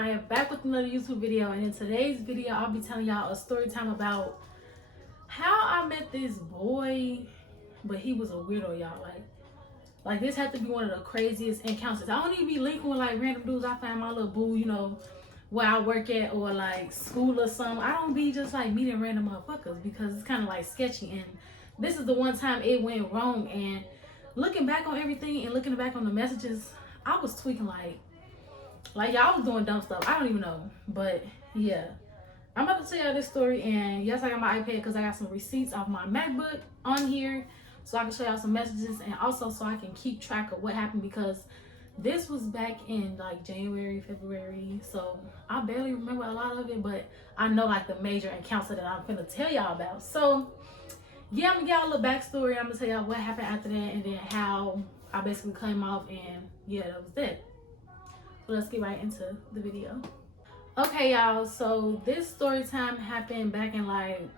I am back with another YouTube video, and in today's video I'll be telling y'all a story time about how I met this boy, but he was a weirdo, y'all. Like this had to be one of the craziest encounters. I don't even be linking with like random dudes I find my little boo, you know, where I work at or like school or something. I don't be just like meeting random motherfuckers because it's kind of like sketchy, and this is the one time it went wrong. And looking back on everything and looking back on the messages, I was tweaking like y'all was doing dumb stuff. I don't even know, but yeah, I'm about to tell y'all this story. And yes, I got my iPad because I got some receipts off my MacBook on here, so I can show y'all some messages, and also so I can keep track of what happened, because this was back in like January, February, so I barely remember a lot of it, but I know like the major encounter that I'm gonna tell y'all about. So yeah, I'm gonna give y'all a little backstory. I'm gonna tell y'all what happened after that, and then how I basically came off, and yeah, that was it. So let's get right into the video. Okay, y'all, so this story time happened back in like,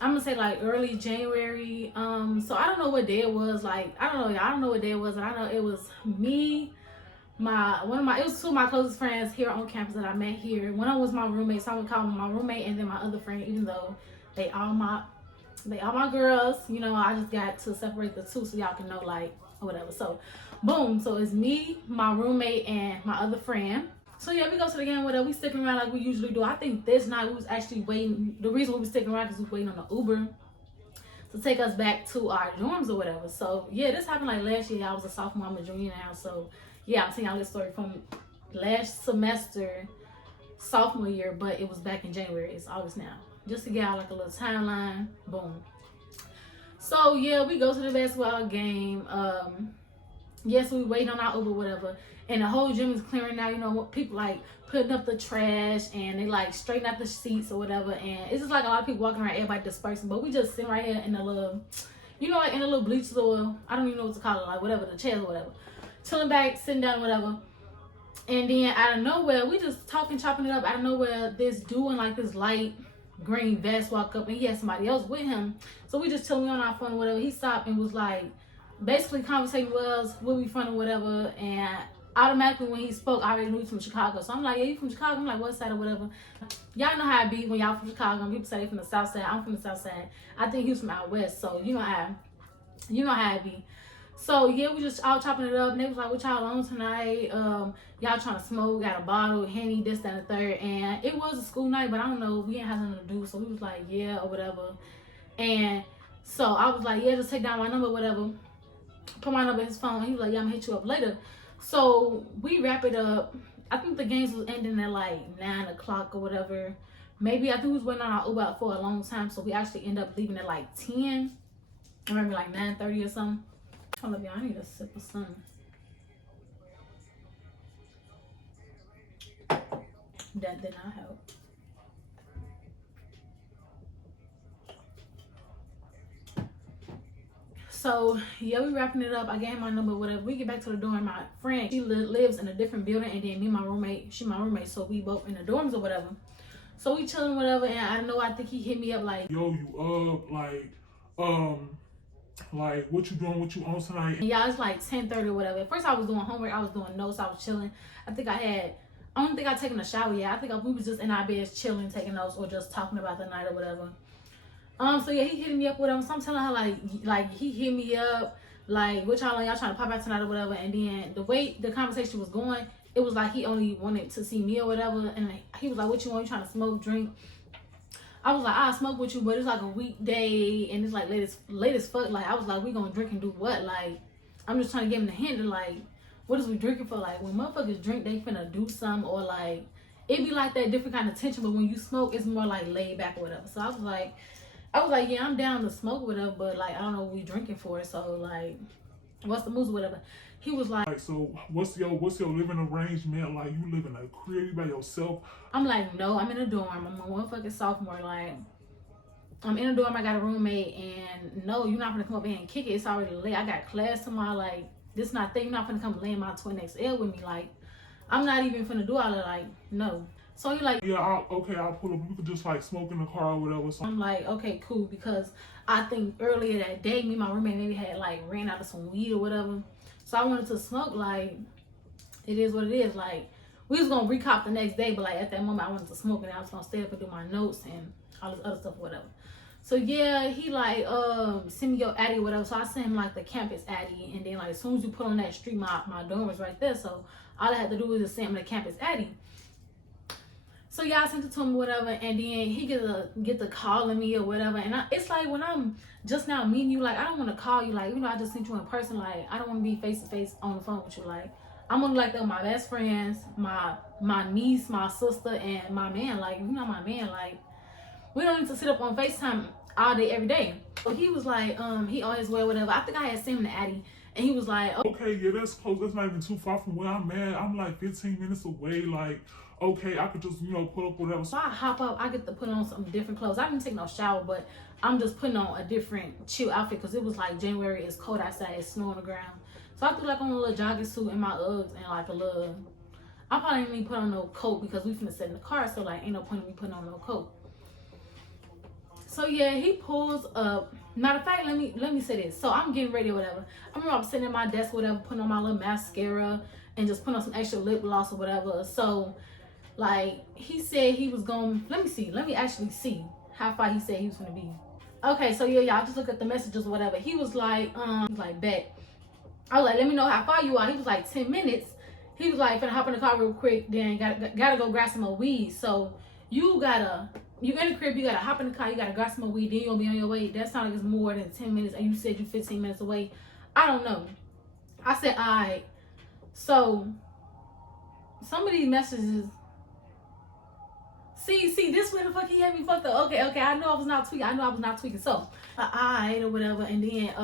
I'm gonna say like early January. So I don't know what day it was. Like, I don't know what day it was, and I know it was me, it was two of my closest friends here on campus that I met here. One of them was my roommate, so I would call him my roommate, and then my other friend, even though they all my girls, you know, I just got to separate the two so y'all can know like whatever. So boom, so it's me, my roommate, and my other friend. So yeah, we go to the game, whatever. We sticking around like we usually do. I think this night we was actually waiting. The reason we was sticking around is we was waiting on the Uber to take us back to our dorms or whatever. So yeah, this happened like last year. I was a sophomore, I'm a junior now. So yeah, I'm telling y'all this story from last semester, sophomore year, but it was back in January. It's August now. Just to get out like a little timeline. Boom. So yeah, we go to the basketball game. Yes, we waiting on our Uber, whatever, and the whole gym is clearing out. You know, people like putting up the trash, and they like straighten out the seats or whatever. And it's just like a lot of people walking around, everybody dispersing. But we just sitting right here in the little, you know, like in the little bleachers, or I don't even know what to call it, like whatever, the chairs or whatever, chilling back, sitting down, whatever. And then out of nowhere, we just talking, chopping it up. Out of nowhere, this dude in like this light green vest walk up, and he had somebody else with him. So we just chilling on our phone, whatever. He stopped and was like, basically conversating with us, where we from or whatever. And automatically when he spoke, I already knew he from Chicago. So I'm like, yeah, you from Chicago? I'm like, what side or whatever. Y'all know how it be when y'all from Chicago and people say they from the south side. I'm from the south side. I think he was from out west, so you know how it be. So yeah, we just all chopping it up, and they was like, what y'all on tonight? Y'all trying to smoke, got a bottle, Henny, this, that, and the third. And it was a school night, but I don't know, we didn't have nothing to do, so we was like, yeah, or whatever. And so I was like, yeah, just take down my number, whatever. Put my number in his phone. He was like, yeah, I'm gonna hit you up later. So we wrap it up. I think the games was ending at like 9 o'clock or whatever. Maybe, I think we was waiting on our Uber for a long time, so we actually end up leaving at like 10. I remember like 9:30 or something. Hold up, y'all, I need a sip of something. That did not help. So yeah, we wrapping it up. I gave him my number, whatever. We get back to the dorm. My friend, she lives in a different building, and then me and my roommate, she my roommate, so we both in the dorms or whatever. So we chilling, whatever, and I think he hit me up like, yo, you up, like what you doing, what you on tonight? And yeah, it's like 10:30 or whatever. At first I was doing homework, I was doing notes, I was chilling. I don't think I taken a shower yet. I think we was just in our beds chilling, taking notes, or just talking about the night or whatever. So yeah, he hit me up with him. So I'm telling her like he hit me up, like, what y'all on? Y'all trying to pop out tonight or whatever. And then the way the conversation was going, it was like he only wanted to see me or whatever. And he was like, what you want? You trying to smoke, drink? I was like, I'll smoke with you, but it's like a weekday and it's like late as fuck. Like, I was like, we gonna drink and do what? Like, I'm just trying to give him the hint of like, what is we drinking for? Like, when motherfuckers drink, they finna do something, or like, it be like that different kind of tension. But when you smoke, it's more like laid back or whatever. So I was like, yeah, I'm down to smoke with her, but like, I don't know what we drinking for. So like, what's the moves or whatever? He was like, so what's your living arrangement? Like, you live in a crib, you by yourself? I'm like, no, I'm in a dorm. I'm a motherfucking sophomore. Like, I'm in a dorm. I got a roommate, and no, you're not gonna come up here and kick it. It's already late. I got class tomorrow. Like, this not thing. You're not gonna come lay in my twin XL with me. Like, I'm not even finna do all that. Like, no. So he like, yeah, I'll pull up. We could just like smoke in the car or whatever. So I'm like, okay, cool, because I think earlier that day, me and my roommate maybe had like ran out of some weed or whatever. So I wanted to smoke. Like, it is what it is. Like, We was gonna recop the next day, but like at that moment I wanted to smoke and I was gonna stay up and do my notes and all this other stuff or whatever. So yeah, he like send me your addy or whatever. So I sent him like the campus addy, and then like as soon as you put on that street, my dorm was right there. So all I had to do was just send him the campus addy. So yeah, I sent it to him or whatever, and then he get the calling me or whatever. And it's like when I'm just now meeting you, like I don't want to call you, like, you know, I just sent you in person, like I don't want to be face to face on the phone with you. Like I'm gonna like that with my best friends, my niece, my sister, and my man. Like, you know, my man, like we don't need to sit up on FaceTime all day every day. So he was like, he on his way or whatever. I think I had sent him the addy, and he was like, oh, okay, yeah, that's close. That's not even too far from where I'm at. I'm like 15 minutes away. Like, okay, I could just, you know, pull up whatever. So I hop up, I get to put on some different clothes. I didn't take no shower, but I'm just putting on a different chill outfit because it was like January, it's cold outside, it's snow on the ground. So I threw like on a little jogging suit and my Uggs and like a little, I probably didn't even put on no coat because we finna sit in the car, so like ain't no point in me putting on no coat. So yeah, he pulls up. Matter of fact, let me say this. So I'm getting ready or whatever. I remember I'm sitting at my desk or whatever, putting on my little mascara and just putting on some extra lip gloss or whatever. So like he said he was going, let me actually see how far he said he was gonna be. Okay, so yeah, y'all just look at the messages or whatever. He was like, bet. I was like, let me know how far you are. He was like 10 minutes. He was like, finna hop in the car real quick, then gotta go grab some more weed. So you in the crib, you gotta hop in the car, you gotta grab some more weed, then you'll be on your way. That sounds like it's more than 10 minutes, and you said you 15 minutes away. I don't know. I said, all right. So some of these messages, see, this where the fuck he had me fucked up. Okay, I know I was not tweaking. So, alright or whatever, and then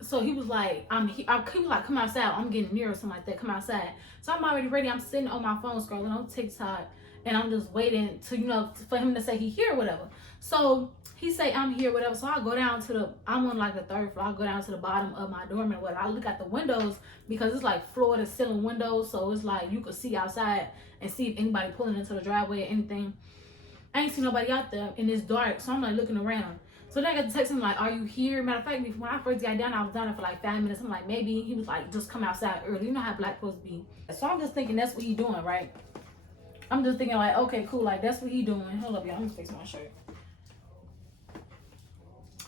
so he was like, he was like, come outside, I'm getting near or something like that. Come outside. So I'm already ready. I'm sitting on my phone scrolling on TikTok, and I'm just waiting to, you know, for him to say he here or whatever. So he say I'm here, whatever. So I go down to I'm on like the 3rd floor. I go down to the bottom of my dorm and whatever. I look at the windows because it's like floor to ceiling windows, so it's like you could see outside and see if anybody pulling into the driveway or anything. I ain't see nobody out there, and it's dark, so I'm like looking around. So then I got to text him like, are you here? Matter of fact, when I first got down, I was down there for like 5 minutes. I'm like, maybe. He was like, just come outside early. You know how black folks be. So I'm just thinking that's what he doing, right? I'm just thinking like, okay, cool, like that's what he doing. Hold up, y'all, I'm gonna fix my shirt.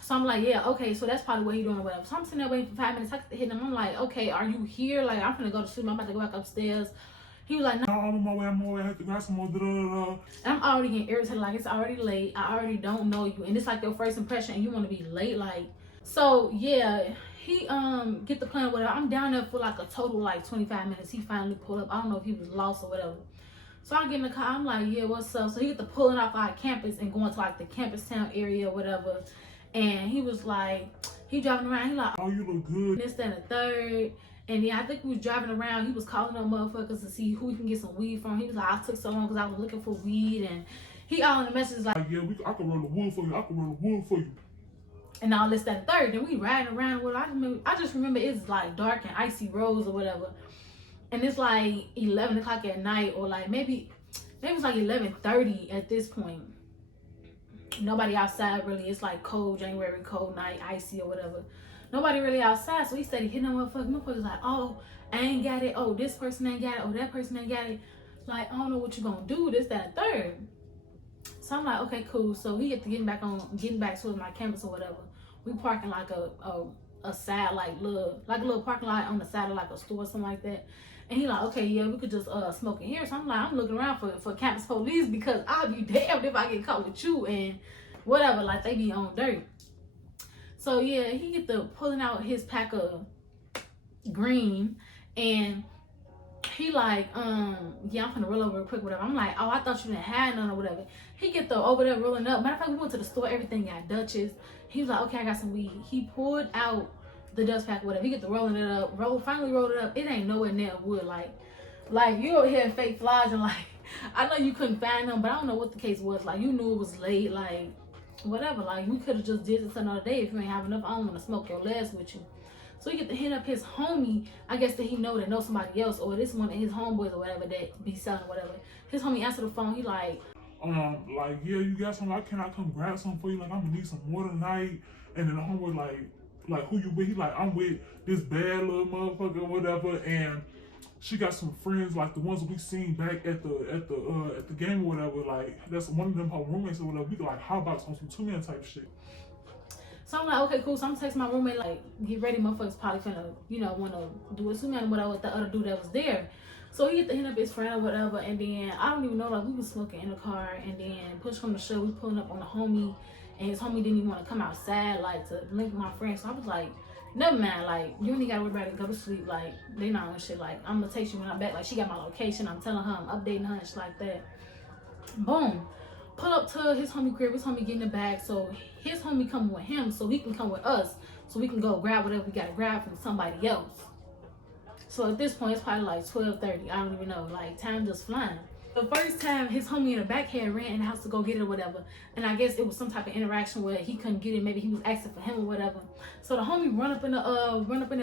So I'm like, yeah, okay, so that's probably what he doing or whatever. So I'm sitting there waiting for 5 minutes. I get to hit him. I'm like, okay, are you here? Like, I'm gonna go to sleep. I'm about to go back upstairs. He was like, no, I'm on my way. I have to grab some more. And I'm already getting irritated. Like, it's already late. I already don't know you, and it's like your first impression, and you want to be late. Like, so yeah, he get the plan or whatever. I'm down there for like a total like 25 minutes. He finally pulled up. I don't know if he was lost or whatever. So I get in the car. I'm like, yeah, what's up? So he get to pulling off our campus and going to like the campus town area or whatever. And he was like, he driving around. He like, oh, you look good. This, that, and the third. And then I think we was driving around. He was calling up motherfuckers to see who he can get some weed from. He was like, I took so long because I was looking for weed. And he all in the messages like, yeah, I can roll the wood for you. And all this, that, and third. Then we riding around with. I just remember it's like dark and icy roads or whatever. And it's like 11 o'clock at night, or like maybe it's like 11:30 at this point. Nobody outside really. It's like cold January, cold night, icy or whatever. Nobody really outside. So he started hitting them motherfuckers like, oh, I ain't got it. Oh, this person ain't got it. Oh, that person ain't got it. Like, I don't know what you gonna do. This, that, and third. So I'm like, okay, cool. So he get to getting back to my campus or whatever. We parking like a side like a little parking lot on the side of like a store or something like that. And he like, okay, yeah, we could just smoke in here. So I'm like, I'm looking around for campus police because I'll be damned if I get caught with you and whatever. Like, they be on dirt. So yeah, he get to pulling out his pack of green, and he like, yeah, I'm gonna roll over real quick, whatever. I'm like, oh, I thought you didn't have none or whatever. He get the over there rolling up. Matter of fact, we went to the store, everything got Dutchess. He was like, okay, I got some weed. He pulled out the dust pack, whatever. He get to rolling it up, finally rolled it up. It ain't nowhere near wood. Like you over here in fake flies, and like, I know you couldn't find them, but I don't know what the case was. Like, you knew it was late, like, whatever. Like, we could have just did this another day if you ain't have enough. I don't want to smoke your last with you. So he get to hit up his homie, I guess that he know somebody else, or this one of his homeboys or whatever that be selling whatever. His homie answer the phone. He like, yeah, you got some. Can I come grab some for you? Like, I'm gonna need some more tonight. And then the homeboy like who you with? He like, I'm with this bad little motherfucker or whatever. And she got some friends like the ones we seen back at the game or whatever. Like that's one of them her roommates or whatever. We could like hot box on some 2-man type shit. So I'm like, okay, cool. So I'm texting my roommate like, get ready, motherfuckers probably finna, you know, wanna do a 2-man or whatever with the other dude that was there. So he get to hit up his friend or whatever, and then I don't even know, like we was smoking in the car, and then push from the show, we pulling up on the homie, and his homie didn't even want to come outside like to link with my friend. So I was like, never mind, like you ain't gotta worry about it, go to sleep, like they not on shit, like I'm gonna text you when I'm back. Like she got my location, I'm telling her, I'm updating her and shit like that. Boom. Pull up to his homie crib, his homie get in the bag, so his homie coming with him so he can come with us, so we can go grab whatever we gotta grab from somebody else. So at this point, it's probably like 12:30. I don't even know. Like, time just flying. The first time, his homie in the back had ran in the house to go get it or whatever. And I guess it was some type of interaction where he couldn't get it. Maybe he was asking for him or whatever. So the homie run up in there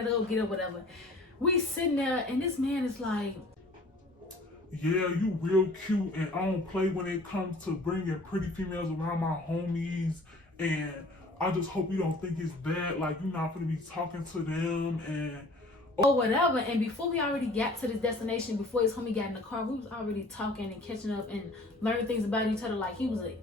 to go get it or whatever. We sitting there, and this man is like, yeah, you real cute, and I don't play when it comes to bringing pretty females around my homies, and I just hope you don't think it's bad, like you're not gonna be talking to them, and or whatever. And before we already got to this destination, before his homie got in the car, we was already talking and catching up and learning things about each other. Like he was a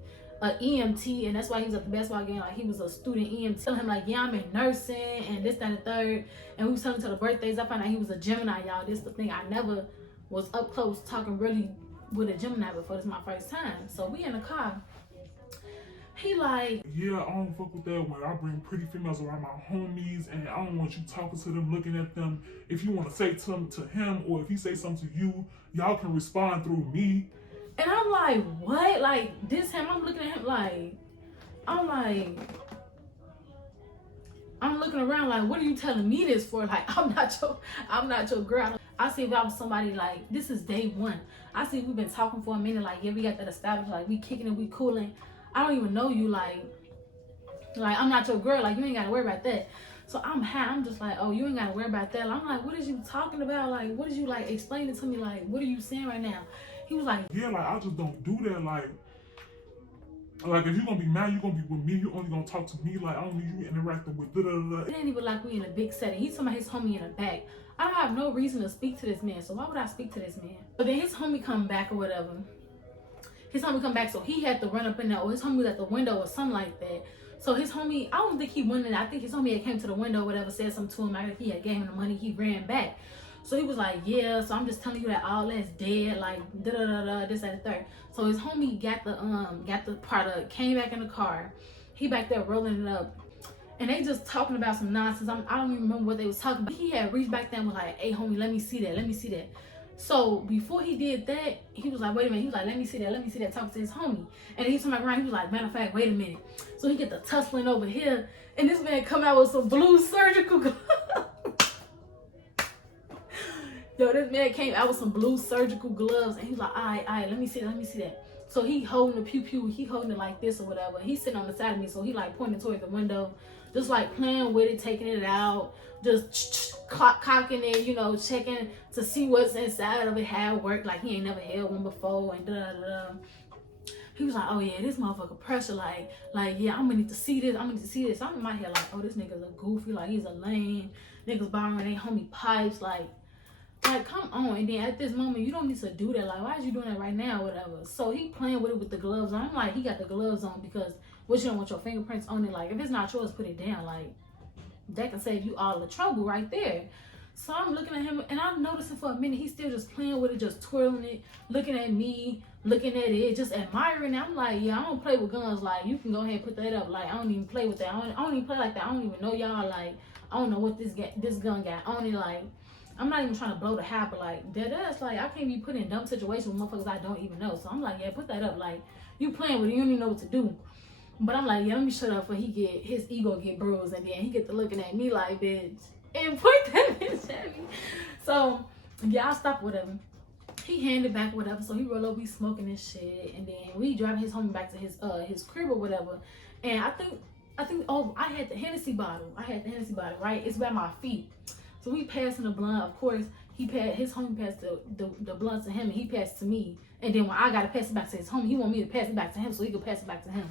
EMT, and that's why he was at the basketball game. Like he was a student EMT. Telling him like, yeah, I'm in nursing and this, that, and the third. And we was telling each other birthdays. I found out he was a Gemini, y'all. This is the thing, I never was up close talking really with a Gemini before. This is my first time. So we in the car. He like, yeah, I don't fuck with that when I bring pretty females around my homies, and I don't want you talking to them, looking at them. If you want to say something to him, or if he say something to you, y'all can respond through me. And I'm like, what? Like this him? I'm looking at him like, I'm looking around like, what are you telling me this for? Like, I'm not your girl. I see if I was somebody like, this is day one. I see we've been talking for a minute. Like, yeah, we got that established. Like, we kicking it, we cooling. I don't even know you, like I'm not your girl, like you ain't gotta worry about that. So I'm high, I'm just like, oh, you ain't gotta worry about that. I'm like, what is you talking about? Like, what is you like, explain it to me, like, what are you saying right now? He was like, yeah, like I just don't do that. Like if you're gonna be mad, you're gonna be with me, you only gonna talk to me, like I don't need you interacting with It ain't even like we in a big setting. He's talking about his homie in the back. I don't have no reason to speak to this man, so why would I speak to this man? But then his homie come back or whatever. His homie come back, so he had to run up in there, or his homie was at the window or something like that. So his homie, I don't think he went in there. I think his homie had came to the window or whatever, said something to him. I think he had gave him the money, he ran back. So he was like, yeah, so I'm just telling you that all that's dead, like da-da-da-da, this, that, and third. So his homie got the product, came back in the car. He back there rolling it up. And they just talking about some nonsense. I don't even remember what they was talking about. He had reached back there and was like, hey homie, let me see that. So before he did that, he was like, wait a minute. He was like, let me see that, talking to his homie. And then he turned back around, he was like, matter of fact, wait a minute. So he get the tussling over here, and this man come out with some blue surgical gloves. Yo, this man came out with some blue surgical gloves, and he was like, all right, let me see that. So he holding the pew, he holding it like this or whatever. He's sitting on the side of me, so he like pointing towards the window, just like playing with it, taking it out, just cocking it, you know, checking to see what's inside of it, how it worked. Like he ain't never held one before, and da. He was like, oh yeah, this motherfucker pressure, like yeah, I'm gonna need to see this. So I'm in my head like, oh, this nigga's a goofy, like he's a lame. Niggas borrowing their homie pipes, like come on. And then at this moment, you don't need to do that. Like, why is you doing that right now, whatever? So he playing with it with the gloves on. I'm like, he got the gloves on because what, you don't want your fingerprints on it? Like, if it's not yours, put it down. Like, that can save you all the trouble right there. So I'm looking at him, and I'm noticing for a minute, he's still just playing with it, just twirling it, looking at me, looking at it, just admiring it. I'm like, yeah, I don't play with guns. Like, you can go ahead and put that up. Like, I don't even play with that. I don't even play like that. I don't even know y'all. Like, I don't know what this gun got on it. Like, I'm not even trying to blow the hype, but like, that's like, I can't be put in dumb situations with motherfuckers I don't even know. So I'm like, yeah, put that up. Like, you playing with it, you don't even know what to do. But I'm like, yeah, let me shut up before his ego get bruised, and then he get to looking at me like, bitch, and point that bitch at me. So yeah, I stopped with him. He handed back whatever, so he rolled up, we smoking this shit, and then we driving his homie back to his crib or whatever. And I think oh, I had the Hennessy bottle, right? It's by my feet. So we passing the blunt. Of course, his homie passed the blunt to him, and he passed to me. And then when I gotta pass it back to his homie, he want me to pass it back to him so he could pass it back to him.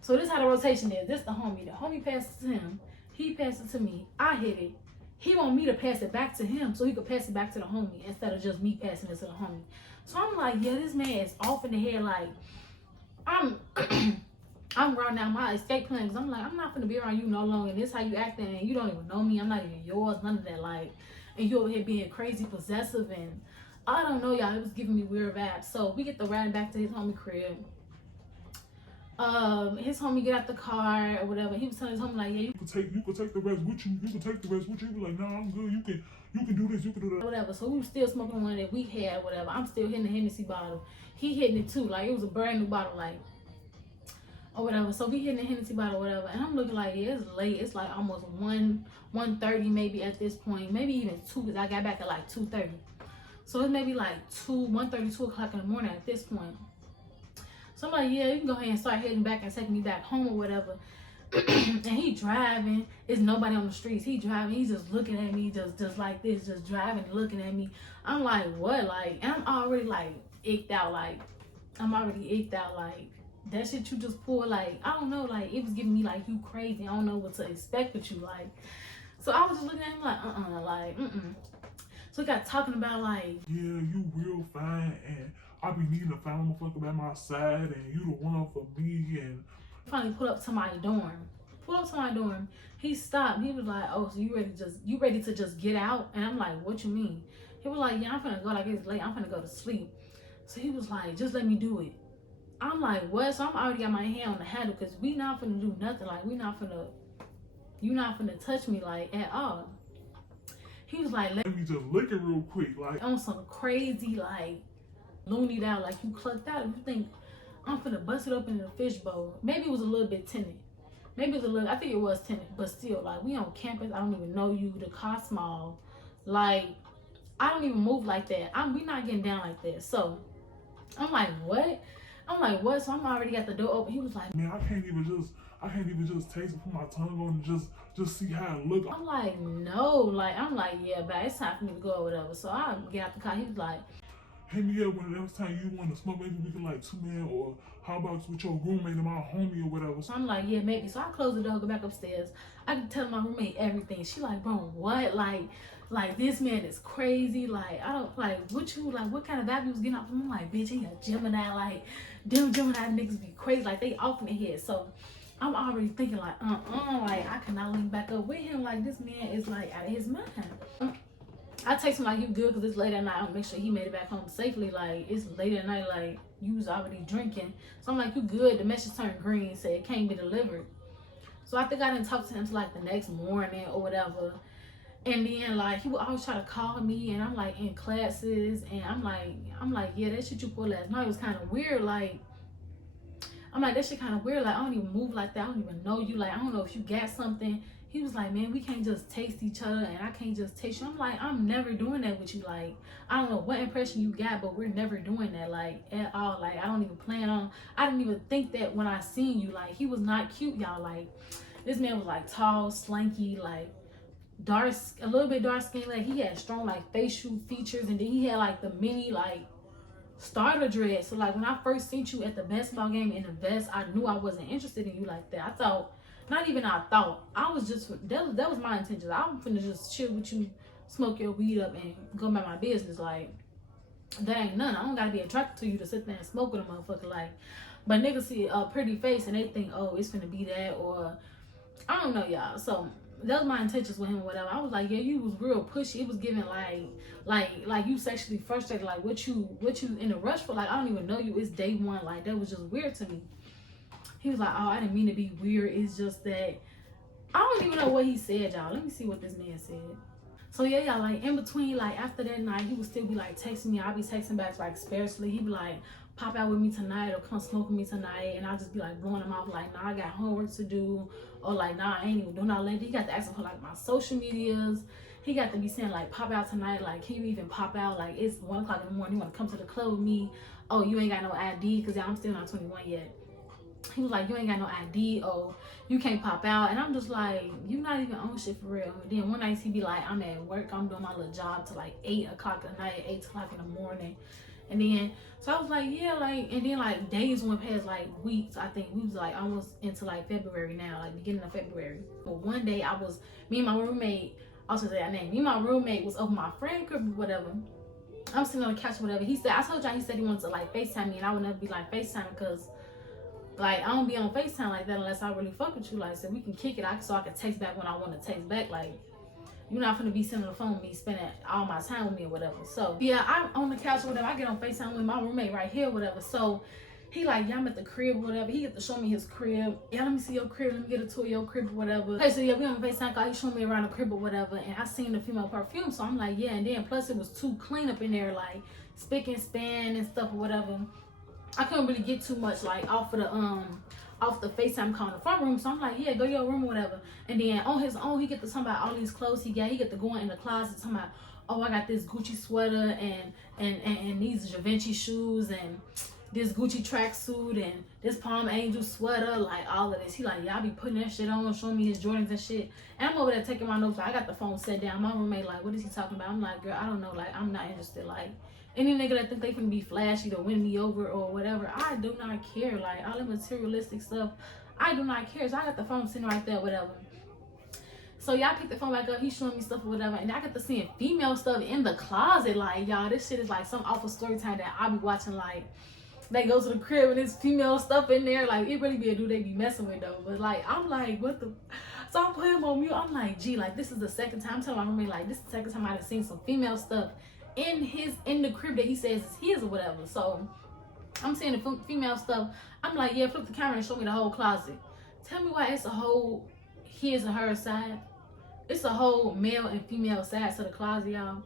So this is how the rotation is. This the homie. The homie passes to him. He passes to me. I hit it. he want me to pass it back to him so he could pass it back to the homie instead of just me passing it to the homie. So I'm like, yeah, this man is off in the head. Like, I'm I'm running out my escape plans. I'm like, I'm not gonna be around you no longer. And this how you acting, and you don't even know me. I'm not even yours, none of that. Like, and you over here being crazy possessive, and I don't know, y'all. It was giving me weird vibes. So we get the riding back to his homie crib. His homie get out the car or whatever. He was telling his homie like, yeah, You could take the rest with you. You could take the rest with you. He was like, nah, I'm good. You can do this. You can do that. whatever. So we were still smoking one that we had, whatever. I'm still hitting the Hennessy bottle. He hitting it too. Like, it was a brand new bottle, like, or whatever. So we hitting the Hennessy bottle, whatever. And I'm looking like, yeah, it's late. It's like almost 1:30 maybe at this point. Maybe even 2, because I got back at like 2:30. So it's maybe like 1:30, 2 o'clock in the morning at this point. So I'm like, yeah, you can go ahead and start heading back and taking me back home or whatever. And he driving. There's nobody on the streets. He driving. He's just looking at me, just like this, just driving, looking at me. I'm like, what? Like, and I'm already like icked out. Like, that shit you just pulled. Like, I don't know. Like, it was giving me like, you crazy. I don't know what to expect with you. Like, so I was just looking at him like, like, So we got talking about like, yeah, you real fine, and I be needing a fine motherfucker by my side, and you the one for me. And finally pulled up to my dorm. He stopped. He was like, oh, so you ready to just get out? And I'm like, what you mean? He was like, yeah, I'm finna go, like, it's late, I'm finna go to sleep. So he was like, just let me do it. I'm like, what? So I'm already got my hand on the handle, because we not finna do nothing. Like, you not finna touch me, like, at all. He was like, let me just lick it real quick, like on some crazy, like, loonied out, like you clucked out. If you think I'm finna bust it open in a fishbowl, maybe it was a little bit tinted. I think it was tinted, but still, like, we on campus. I don't even know you. The car small. Like, I don't even move like that. We not getting down like that. So I'm like, what? So I'm already got the door open. He was like, man, I can't even just taste it, put my tongue on and just see how it look. I'm like, no. Like, I'm like, yeah, but it's time for me to go or whatever. So I get out the car. He was like, hit me up when the next time you want to smoke. Maybe we can like 2 man, or how about with your roommate and my homie or whatever. So I'm like, yeah, maybe. So I close the door, go back upstairs. I can tell my roommate everything. She like, bro, what? Like this man is crazy. Like, I don't, like, what kind of vibe you was getting off from him? Like, bitch, he a Gemini. Like, them Gemini niggas be crazy. Like, they off in the head. So I'm already thinking like, like, I cannot link back up with him. Like, this man is like out of his mind. I text him like, you good, because it's late at night. I'll make sure he made it back home safely. Like, it's late at night, like, you was already drinking. So I'm like, you good. The message turned green, said it can't be delivered. So I think I didn't talk to him until like the next morning or whatever. And then like, he would always try to call me, and I'm like in classes, and I'm like, yeah, that shit you pulled last night was kind of weird. Like, I'm like, that shit kind of weird. Like, I don't even move like that. I don't even know you. Like, I don't know if you got something. He was like, man, we can't just taste each other, and I can't just taste you. I'm like, I'm never doing that with you. Like, I don't know what impression you got, but we're never doing that, like, at all. Like, I don't even plan on, I didn't even think that when I seen you. Like, he was not cute, y'all. Like, this man was like tall, slanky, like dark, a little bit dark skin. Like, he had strong like facial features, and then he had like the mini like starter dread. So like, when I first seen you at the basketball game in the vest, I knew I wasn't interested in you like that. I thought, not even I thought, I was just, that was my intentions. I'm finna just chill with you, smoke your weed up, and go about my business. Like, that ain't none. I don't gotta be attracted to you to sit there and smoke with a motherfucker. Like, but niggas see a pretty face and they think, oh, it's finna be that, or I don't know, y'all. So that was my intentions with him or whatever. I was like, yeah, you was real pushy. It was giving like you sexually frustrated. Like, what you in a rush for? Like, I don't even know you. It's day one. Like, that was just weird to me. He was like, oh, I didn't mean to be weird. It's just that, I don't even know what he said, y'all. Let me see what this man said. So yeah, y'all, like, in between, like, after that night, he would still be like texting me. I'll be texting back like sparsely. He'd be like, pop out with me tonight, or come smoke with me tonight. And I'll just be like blowing him off, like, nah, I got homework to do, or like, nah, I ain't even doing all that. He got to ask him for like my social medias. He got to be saying like, pop out tonight. Like, can you even pop out? Like, it's 1 o'clock in the morning. You want to come to the club with me? Oh, you ain't got no ID, because I'm still not 21 yet. He was like, you ain't got no ID, oh, you can't pop out. And I'm just like, you not even on shit for real. And then one night he be like, I'm at work, I'm doing my little job till like 8 o'clock at night, 8 o'clock in the morning. And then, so I was like, yeah, like, and then like days went past, like weeks. I think we was like almost into like February now, like beginning of February. But one day me and my roommate, also say that name. Me and my roommate was over my friend crib or whatever. I'm sitting on the couch or whatever. He said, I told y'all, he said he wanted to like FaceTime me, and I would never be like FaceTime because like I don't be on FaceTime like that unless I really fuck with you. Like, so we can kick it so I can text back when I want to text back. Like, you're not gonna be sitting on the phone with me, spending all my time with me or whatever. So yeah, I'm on the couch or whatever. I get on FaceTime with my roommate right here or whatever. So he like, yeah, I'm at the crib or whatever. He get to show me his crib. Yeah, let me see your crib. Let me get a tour of your crib or whatever. Okay, so yeah, we on FaceTime call. He showing me around the crib or whatever. And I seen the female perfume. So I'm like, yeah. And then plus it was too clean up in there, like spick and span and stuff or whatever. I couldn't really get too much like off the FaceTime call in the front room. So I'm like, yeah, go to your room or whatever. And then on his own, he get to talk about all these clothes he got. He get to go in the closet talking about, oh, I got this Gucci sweater and these Givenchy shoes and this Gucci tracksuit and this Palm Angel sweater, like all of this. He like, yeah, I be putting that shit on, showing me his Jordans and shit. And I'm over there taking my notes. Like, I got the phone set down. My roommate like, what is he talking about? I'm like, girl, I don't know. Like, I'm not interested. Like, any nigga that think they can be flashy to win me over or whatever, I do not care. Like, all the materialistic stuff, I do not care. So I got the phone sitting right there, whatever. So y'all pick the phone back up. He's showing me stuff or whatever, and I get to seeing female stuff in the closet. Like, y'all, this shit is like some awful story time that I be watching. Like, they go to the crib and there's female stuff in there. Like, it really be a dude they be messing with though. But like, I'm like, what the? So I'm putting him on mute. I'm like, gee, like this is the second time. I'm telling my roommate, like this is the second time I've seen some female stuff in the crib that he says is his or whatever. So I'm seeing the female stuff. I'm like, yeah, flip the camera and show me the whole closet. Tell me why it's a whole his and her side. It's a whole male and female side to the closet, y'all.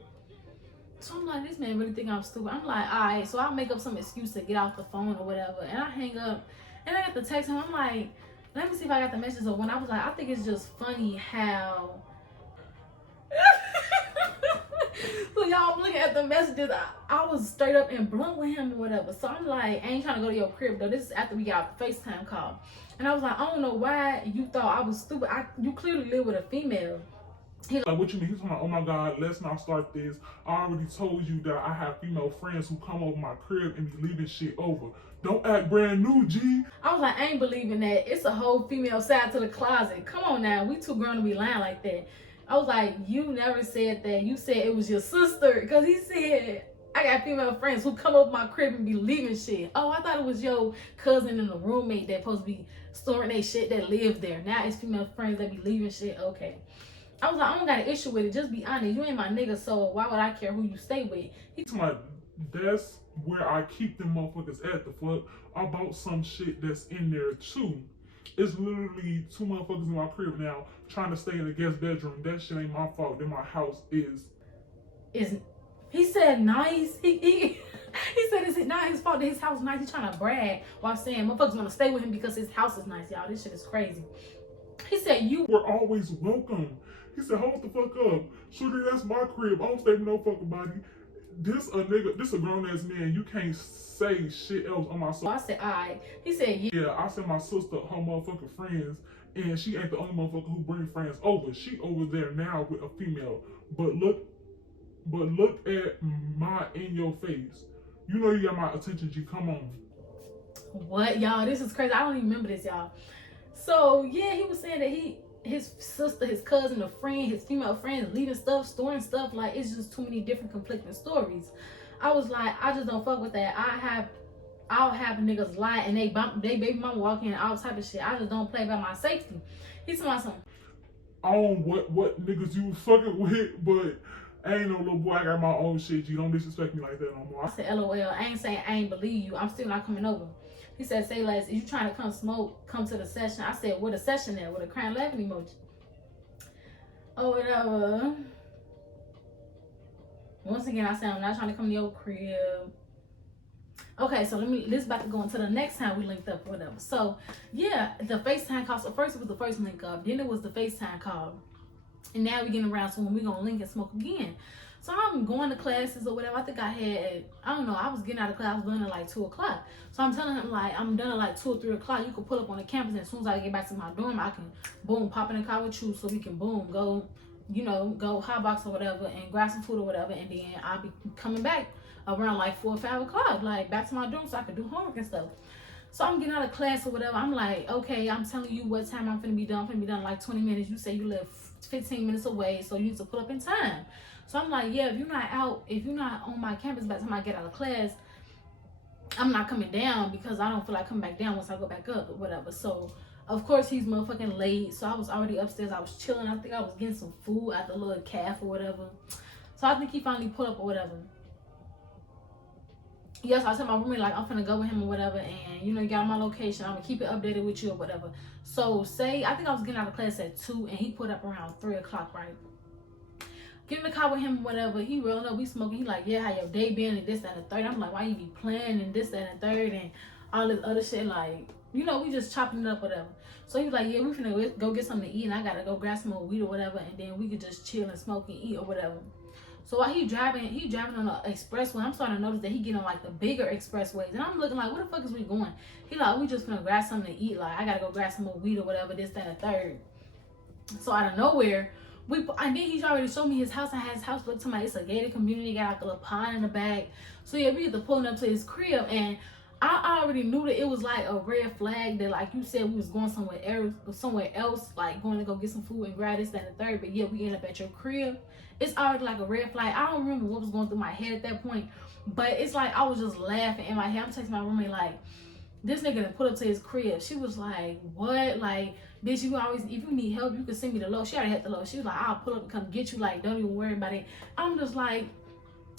So I'm like, this man really think I'm stupid. I'm like, all right, so I'll make up some excuse to get off the phone or whatever. And I hang up and I got to text him. I'm like, let me see if I got the message. Or when I was like, I think it's just funny how so y'all, I'm looking at the messages. I was straight up and blunt with him or whatever. So I'm like, I ain't trying to go to your crib though. This is after we got off the FaceTime call. And I was like, I don't know why you thought I was stupid. You clearly live with a female. He's like, what you mean? He's like, oh my God, let's not start this. I already told you that I have female friends who come over my crib and be leaving shit over. Don't act brand new, G. I was like, I ain't believing that. It's a whole female side to the closet. Come on now. We too grown to be lying like that. I was like, you never said that. You said it was your sister. Because he said, I got female friends who come up my crib and be leaving shit. Oh, I thought it was your cousin and the roommate that supposed to be storing their shit that live there. Now it's female friends that be leaving shit. Okay. I was like, I don't got an issue with it. Just be honest. You ain't my nigga, so why would I care who you stay with? He's like, that's where I keep them motherfuckers at the fuck. I bought some shit that's in there too. It's literally two motherfuckers in my crib now trying to stay in the guest bedroom. That shit ain't my fault. Then my house is. He said nice. He said it's not his fault that his house is nice. He's trying to brag while saying motherfuckers want to stay with him because his house is nice, y'all. This shit is crazy. He said you were always welcome. He said, hold the fuck up. Shorty, that's my crib. I don't stay with no fucking body. This a grown ass man. You can't say shit else on my soul. I said, alright. He said, yeah, I said my sister, her motherfucking friends, and she ain't the only motherfucker who bring friends over. She over there now with a female. But look at my in your face. You know you got my attention, G. Come on. What, y'all? This is crazy. I don't even remember this, y'all. So yeah, he was saying that his sister, his cousin, a friend, his female friends leaving stuff, storing stuff. Like, it's just too many different conflicting stories. I was like, I just don't fuck with that. I'll have niggas lie and they baby mama walk in, all type of shit. I just don't play by my safety. He's talking about something. I don't know what niggas you fucking with, but I ain't no little boy. I got my own shit. You don't disrespect me like that no more. I said, LOL. I ain't saying I ain't believe you. I'm still not coming over. He said, say less. Is you trying to come smoke? Come to the session. I said, what a session there? With a crying laughing emoji. Oh, whatever. Once again, I said, I'm not trying to come to your crib. Okay, so this is about to go into the next time we linked up or whatever. So, yeah, the FaceTime call. So first it was the first link up. Then it was the FaceTime call. And now we're getting around to when we're going to link and smoke again. So I'm going to classes or whatever. I think I don't know, I was getting out of class. I was done at like 2 o'clock. So I'm telling him, like, I'm done at like 2 or 3 o'clock. You can pull up on the campus. And as soon as I get back to my dorm, I can, boom, pop in the car with you so we can, boom, go, go hotbox or whatever and grab some food or whatever. And then I'll be coming back around like 4 or 5 o'clock, like back to my dorm so I can do homework and stuff. So I'm getting out of class or whatever. I'm like, okay, I'm telling you what time I'm finna be done. I'm finna be done in like 20 minutes. You say you live 15 minutes away, so you need to pull up in time. So I'm like, yeah, if you're not on my campus by the time I get out of class, I'm not coming down because I don't feel like coming back down once I go back up or whatever. So of course he's motherfucking late. So I was already upstairs. I was chilling. I think I was getting some food at the little calf or whatever. So I think he finally pulled up or whatever. Yes, I told my roommate like I'm finna go with him or whatever, and you know you got my location. I'm gonna keep it updated with you or whatever. So say I think I was getting out of class at 2, and he put up around 3 o'clock, right? Get in the car with him, whatever. He rolling up, we smoking. He like, yeah, how your day been and this, that, and the third. I'm like, why you be playing and this, that, and the third and all this other shit. Like, you know, we just chopping it up, whatever. So he was like, yeah, we finna go get something to eat, and I gotta go grab some more weed or whatever, and then we could just chill and smoke and eat or whatever. So while he driving on the expressway, I'm starting to notice that he getting on like the bigger expressways, and I'm looking like, where the fuck is we going? He like, we just finna grab something to eat. Like, I gotta go grab some more weed or whatever, this, that, and the third. So out of nowhere, and then he's already showed me his house. I had his house look to my, it's a gated community, got like a little pond in the back. So yeah, we get to pulling up to his crib, and I already knew that it was like a red flag that, like you said, we was going somewhere else, like going to go get some food and grab this, that, and the third. But yeah, we end up at your crib. It's already like a red flag. I don't remember what was going through my head at that point, but it's like I was just laughing in my head. I'm texting my roommate like, this nigga done put up to his crib. She was like, what? Like, bitch, you always, if you need help, you can send me the low. She already had the low. She was like, I'll pull up and come get you. Like, don't even worry about it. I'm just like,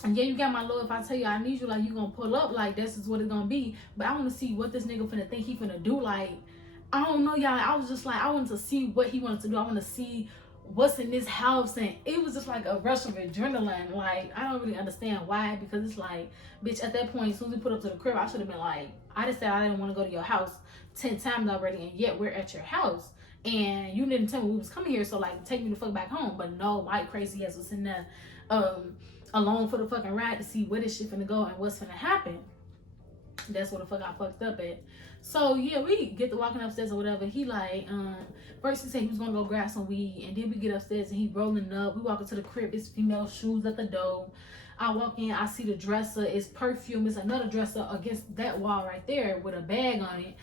yeah, you got my low. If I tell you I need you, like, you gonna pull up. Like, this is what it's gonna be. But I want to see what this nigga finna think he finna do. Like, I don't know, y'all. I was just like, I wanted to see what he wanted to do. I want to see what's in this house, and it was just like a rush of adrenaline. Like, I don't really understand why, because it's like, bitch, at that point, as soon as we put up to the crib, I should have been like, I just said I didn't want to go to your house 10 times already, and yet we're at your house, and you didn't tell me we was coming here, so like, take me the fuck back home. But no, my crazy ass was sitting there alone for the fucking ride to see where this shit finna go and what's finna happen. That's what the fuck I fucked up at. So yeah, we get to walking upstairs or whatever. He like, first he said he was gonna go grab some weed, and then we get upstairs and he rolling up. We walk into the crib, it's female shoes at the door. I walk in, I see the dresser, it's perfume, it's another dresser against that wall right there with a bag on it.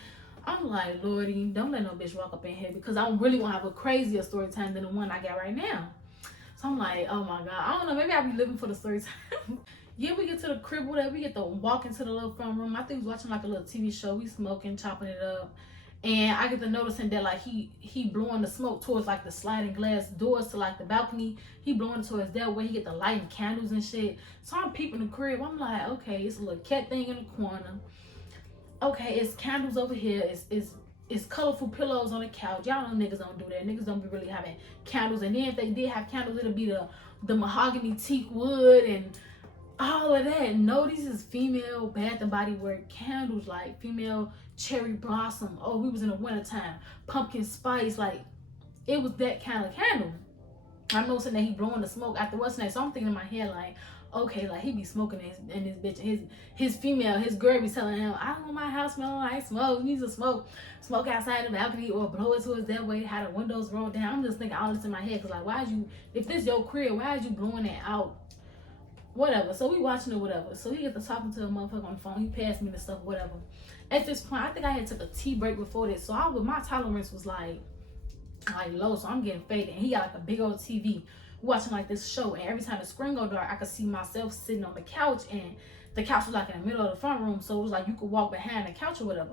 I'm like, Lordy, don't let no bitch walk up in here, because I really want to have a crazier story time than the one I got right now. So I'm like, oh my God, I don't know, maybe I'll be living for the story time. Yeah, we get to the crib, whatever. We get to walk into the little front room. I think we was watching like a little TV show. We smoking, chopping it up. And I get to noticing that like he blowing the smoke towards like the sliding glass doors to like the balcony. He blowing it towards that way. He get the lighting candles and shit. So I'm peeping the crib. I'm like, okay, it's a little cat thing in the corner. Okay, it's candles over here. It's colorful pillows on the couch. Y'all know niggas don't do that. Niggas don't be really having candles. And then if they did have candles, it'll be the mahogany teak wood and all of that. No, these is female Bath and Body Works candles, like female cherry blossom. Oh, we was in the wintertime. Pumpkin spice, like it was that kind of candle. I'm noticing that he blowing the smoke after what's next. So I'm thinking in my head like, okay, like he be smoking and this bitch, his girl be telling him, I don't want my house smelling like smoke. You need to smoke outside the balcony or blow it towards that way, how the windows roll down. I'm just thinking all this in my head, because like, if this your crib, why is you blowing it out? Whatever. So we watching it, whatever. So he get to talking to a motherfucker on the phone. He passed me the stuff, whatever. At this point, I think I had took a tea break before this. So my tolerance was like low. So I'm getting faded. And he got like a big old TV. Watching like this show. And every time the screen go dark, I could see myself sitting on the couch. And the couch was like in the middle of the front room. So it was like you could walk behind the couch or whatever.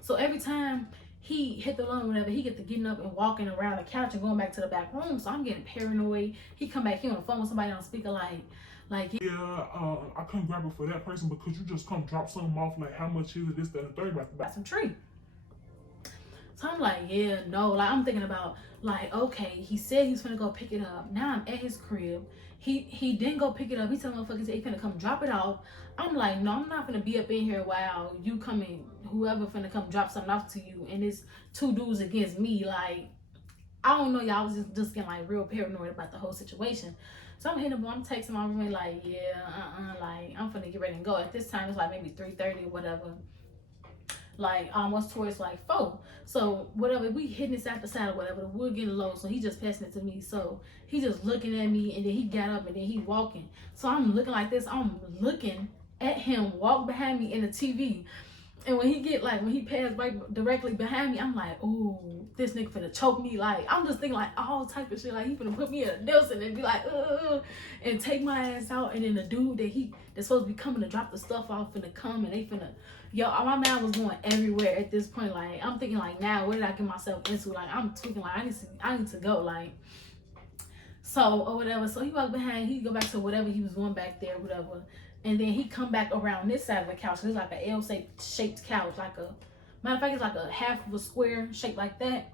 So every time he hit the alarm, whatever, he get to getting up and walking around the couch and going back to the back room. So I'm getting paranoid. He come back here on the phone with somebody on speaker like, yeah, I couldn't grab it for that person, because you just come drop something off, like how much is it, this, that, and the third, about some tree. So I'm like, yeah, no, like I'm thinking about like, okay, he said he was gonna go pick it up. Now I'm at his crib. He didn't go pick it up. He told motherfuckers he finna come drop it off. I'm like, no, I'm not gonna be up in here while you coming, whoever finna come drop something off to you, and it's 2 dudes against me. Like, I don't know, y'all, was just getting like real paranoid about the whole situation. So I'm hitting him, I'm texting my roommate like, yeah, like I'm finna get ready and go. At this time, it's like maybe 3:30 or whatever. Like almost towards like 4. So whatever, we hitting this out the side or whatever, the wood getting low. So he just passing it to me. So he just looking at me, and then he got up and then he walking. So I'm looking like this. I'm looking at him walk behind me in the TV. And when he passed right directly behind me, I'm like, ooh, this nigga finna choke me. Like, I'm just thinking like all type of shit. Like, he finna put me in a Nelson and be like, and take my ass out. And then the dude that's supposed to be coming to drop the stuff off finna come, and they finna, yo, my mind was going everywhere at this point. Like, I'm thinking like, now what did I get myself into? Like, I'm tweaking. Like, I need to go. Like, so or whatever. So he walked behind. He go back to whatever he was doing back there, whatever. And then he come back around this side of the couch. It's like a L-shaped couch, like a matter of fact, it's like a half of a square shaped like that.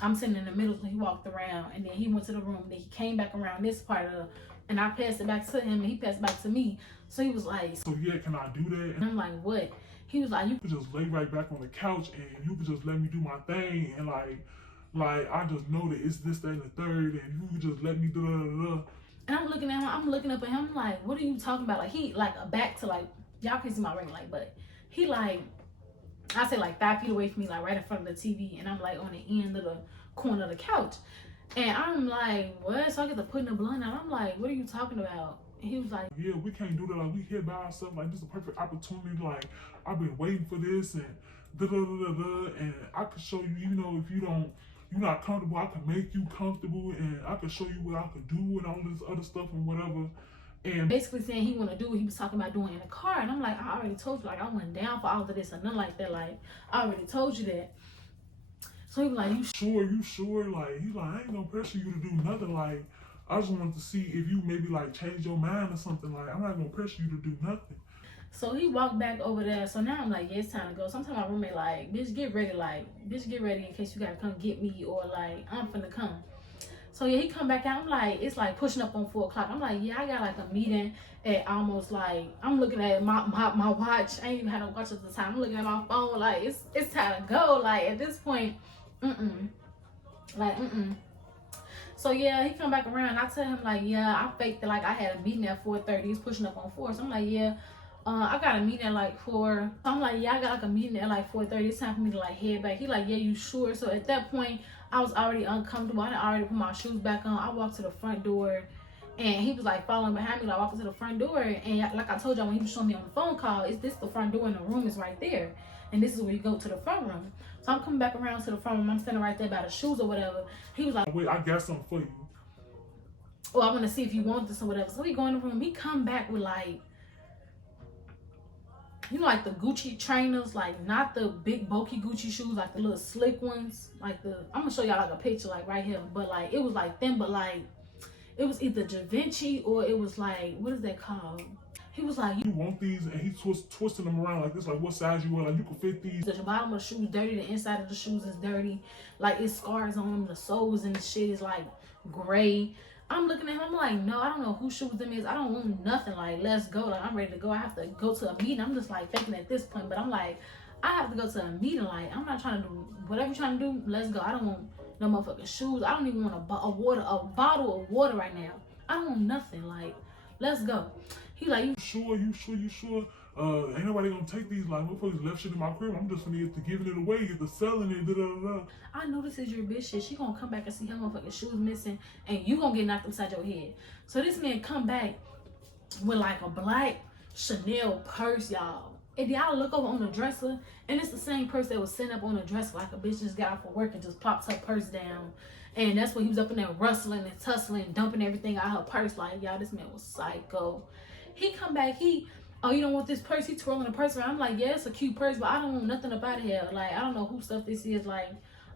I'm sitting in the middle, so he walked around, and then he went to the room. Then he came back around this part of, and I passed it back to him, and he passed it back to me. So he was like, "So yeah, can I do that?" And I'm like, "What?" He was like, "You could just lay right back on the couch, and you could just let me do my thing, and like I just know that it's this, that, and the third, and you could just let me do da." And I'm looking at him, I'm looking up at him, like, what are you talking about? Like, he, like, a back to, like, y'all can see my ring light, but he, like, I say, like, 5 feet away from me, like, right in front of the TV, and I'm, like, on the end of the corner of the couch. And I'm like, what? So I get to putting the blunt out. I'm like, what are you talking about? And he was like, "Yeah, we can't do that. Like, we here by ourselves. Like, this is a perfect opportunity. Like, I've been waiting for this, and and I could show you, you know, if you're not comfortable, I can make you comfortable, and I can show you what I could do and all this other stuff and whatever." And basically saying he want to do what he was talking about doing in the car. And I'm like, I already told you, like, I went down for all of this and nothing like that. Like, I already told you that. So he was like, you sure? Like, he's like, I ain't gonna pressure you to do nothing. Like, I just wanted to see if you maybe like change your mind or something. Like, I'm not gonna pressure you to do nothing. So he walked back over there. So now I'm like, yeah, it's time to go. Sometimes my roommate like, bitch, get ready. Like, bitch, get ready in case you gotta come get me, or like, I'm finna come. So yeah, he come back out. I'm like, it's like pushing up on 4 o'clock. I'm like, yeah, I got like a meeting at almost like, I'm looking at my watch. I ain't even had no watch at the time. I'm looking at my phone. Like, it's time to go. Like, at this point, So yeah, he come back around. I tell him like, yeah, I faked it. Like, I had a meeting at 4:30. He's pushing up on 4. So I'm like, yeah. I got a meeting at like 4. So I'm like, yeah, I got like a meeting at like 4:30. It's time for me to like head back. He like, yeah, you sure? So at that point, I was already uncomfortable. I already put my shoes back on. I walked to the front door, and he was like following behind me. Like, walking to the front door, and like I told y'all when he was showing me on the phone call, is this the front door, and the room is right there, and this is where you go to the front room. So I'm coming back around to the front room. I'm standing right there by the shoes or whatever. He was like, wait, I got something for you. Oh, I want to see if you want this or whatever. So we go in the room. He come back with like, you know, like the Gucci trainers, like not the big bulky Gucci shoes, like the little slick ones, like I'm gonna show y'all like a picture, like right here, but like it was like them, but like it was either Da Vinci or it was like, what is that called? He was like, you want these? And he twisting them around like this, like what size you want? Like, you can fit these. The bottom of the shoes dirty, the inside of the shoes is dirty, like it's scars on them, the soles and the shit is like gray. I'm looking at him, I'm like, no, I don't know whose shoes them is. I don't want nothing. Like, let's go. Like, I'm ready to go. I have to go to a meeting. I'm just like faking at this point, but I'm like, I have to go to a meeting. Like, I'm not trying to do whatever you're trying to do. Let's go. I don't want no motherfucking shoes. I don't even want a bottle of water right now. I don't want nothing. Like, let's go. He like, you sure? Ain't nobody gonna take these. Like, motherfuckers left shit in my crib. I'm just gonna get to giving it away, get to selling it. I know this is your bitch shit. She gonna come back and see her motherfucking shoes missing, and you gonna get knocked upside your head. So this man come back with like a black Chanel purse, y'all. And y'all look over on the dresser, and it's the same purse that was sitting up on the dresser, like a bitch just got off of work and just pops her purse down. And that's what he was up in there rustling and tussling, dumping everything out her purse. Like, y'all, this man was psycho. He come back, oh, you don't want this purse? He twirling the purse around. I'm like, yeah, it's a cute purse, but I don't want nothing up out of here. Like, I don't know who stuff this is. Like,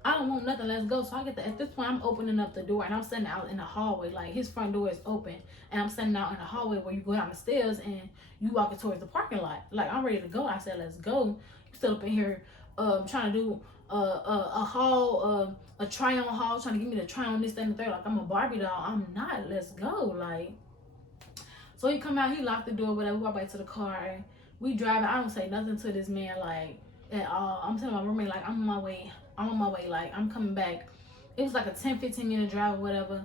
I don't want nothing. Let's go. So I get at this point, I'm opening up the door, and I'm standing out in the hallway. Like, his front door is open, and I'm standing out in the hallway where you go down the stairs and you walking towards the parking lot. Like, I'm ready to go. I said, let's go. You still up in here trying to do a haul, a try-on haul, trying to get me to try on this, that, and the third. Like, I'm a Barbie doll. I'm not. Let's go. Like, so he come out, he locked the door, whatever. We walk back to the car. We driving. I don't say nothing to this man, like, at all. I'm telling my roommate, like, I'm on my way. Like, I'm coming back. It was like a 10-15 minute drive or whatever.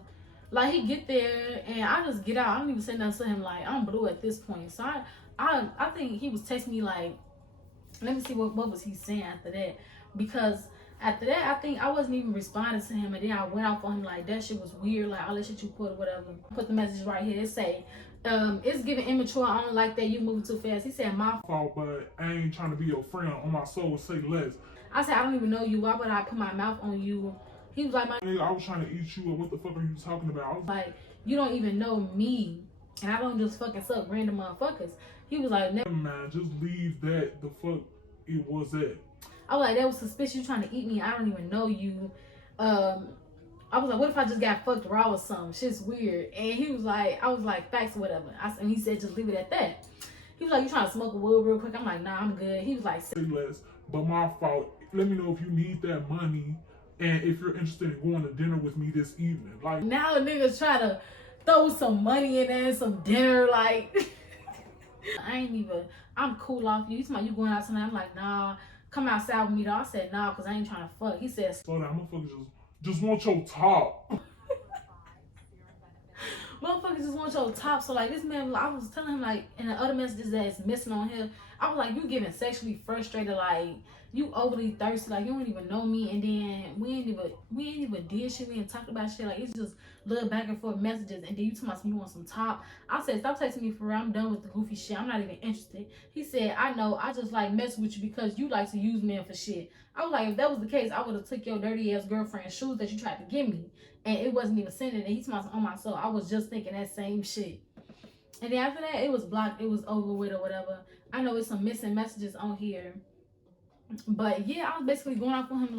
Like, he get there, and I just get out. I don't even say nothing to him. Like, I'm blue at this point. So I think he was texting me, like, let me see what was he saying after that. Because after that, I think I wasn't even responding to him. And then I went off on him, like, that shit was weird. Like, all that shit you put or whatever. Put the message right here. It say, It's giving immature. I don't like that. You moving too fast. He said my fault, but I ain't trying to be your friend. On my soul, say less. I said I don't even know you. Why would I put my mouth on you? He was like, Nigga, I was trying to eat you. Or what the fuck are you talking about? I was like, you don't even know me, and I don't just fucking suck random motherfuckers. He was like, never man, just leave that the fuck it was at. I was like, that was suspicious. You trying to eat me? I don't even know you. I was like, what if I just got fucked raw or something? Shit's weird. And he was like, I was like, facts or whatever. And he said, just leave it at that. He was like, you trying to smoke a wood real quick? I'm like, nah, I'm good. He was like, say less, but my fault. Let me know if you need that money and if you're interested in going to dinner with me this evening. Like, now a nigga's trying to throw some money in there and some dinner. Like, I'm cool off you. He's like, you going out tonight? I'm like, nah, come outside with me though. I said, nah, because I ain't trying to fuck. He said, slow down, motherfuckers just want your top. Motherfuckers just want your top. So like this man, I was telling him like in the other messages that's missing on here, I was like, you getting sexually frustrated, like you overly thirsty, like you don't even know me, and then we ain't even did shit, we ain't talked about shit, like it's just little back and forth messages, and then you tell me you want some top. I said, stop texting me for real, I'm done with the goofy shit, I'm not even interested. He said, I know, I just like messing with you because you like to use men for shit. I was like, if that was the case, I would have took your dirty ass girlfriend's shoes that you tried to give me, and it wasn't even sending it. He told me on my soul, I was just thinking that same shit. And then after that, it was blocked, it was over with or whatever. I know it's some missing messages on here. But yeah, I was basically going off on him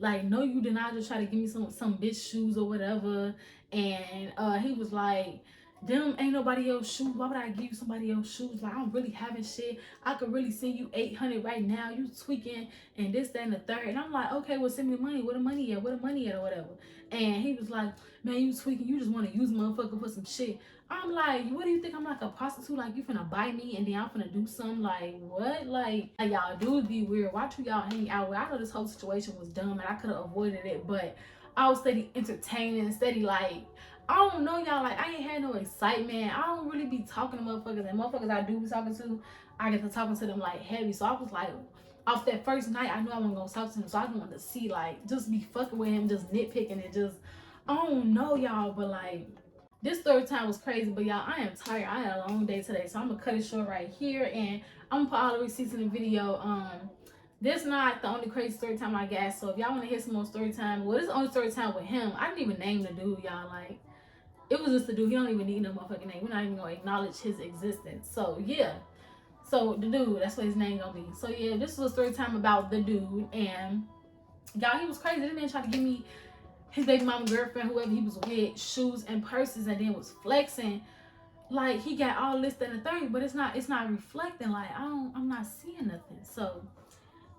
like no, you did not just try to give me some bitch shoes or whatever. And he was like, them ain't nobody else shoes. Why would I give you somebody else shoes? Like, I'm really having shit. I could really send you 800 right now. You tweaking and this, that, and the third. And I'm like, okay, well, send me the money. Where the money at? Where the money at or whatever. And he was like, man, you tweaking. You just want to use motherfucker for some shit. I'm like, what do you think? I'm like a prostitute? Like, you finna buy me and then I'm finna do something? Like, what? Like y'all dudes be weird. Why do y'all hang out with? I know this whole situation was dumb and I could have avoided it, but I was steady entertaining, steady like, I don't know, y'all, like, I ain't had no excitement. I don't really be talking to motherfuckers, and motherfuckers I do be talking to, I get to talking to them, like, heavy. So I was like, off that first night, I knew I wasn't gonna talk to him, so I just wanted to see, like, just be fucking with him, just nitpicking and just, I don't know, y'all, but, like, this third time was crazy, but, y'all, I am tired. I had a long day today, so I'm gonna cut it short right here, and I'm gonna put all the receipts in the video. This not the only crazy story time I got, so if y'all want to hear some more story time, well, this is the only story time with him. I didn't even name the dude, y'all, like, it was just a dude. He don't even need no motherfucking name. We're not even gonna acknowledge his existence. So yeah. So the dude, that's what his name gonna be. So yeah, this was a story time about the dude, and y'all, he was crazy. This man tried to give me his baby mama, girlfriend, whoever he was with, shoes and purses, and then was flexing like he got all this, that, and the third, but it's not reflecting. Like I'm not seeing nothing. So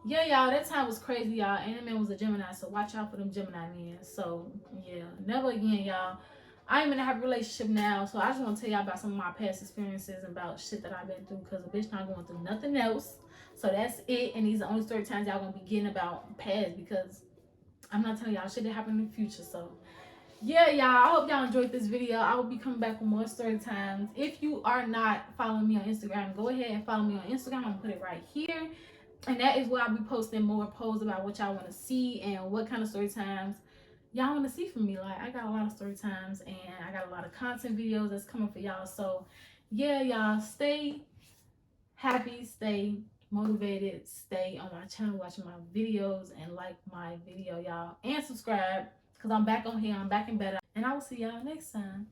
yeah, y'all, that time was crazy, y'all. And that man was a Gemini, so watch out for them Gemini men. So yeah, never again, y'all. I am in a happy relationship now, so I just want to tell y'all about some of my past experiences and about shit that I've been through, because a bitch not going through nothing else. So that's it, and these are the only story times y'all gonna be getting about past, because I'm not telling y'all shit that happened in the future. So yeah, y'all, I hope y'all enjoyed this video. I will be coming back with more story times. If you are not following me on Instagram, go ahead and follow me on Instagram. I'm gonna put it right here, and that is where I'll be posting more posts about what y'all want to see and what kind of story times y'all want to see from me. Like, I got a lot of story times and I got a lot of content videos that's coming for y'all. So yeah, y'all, stay happy, stay motivated, stay on my channel watching my videos, and like my video, y'all, and subscribe, because I'm back on here, I'm back and better, and I will see y'all next time.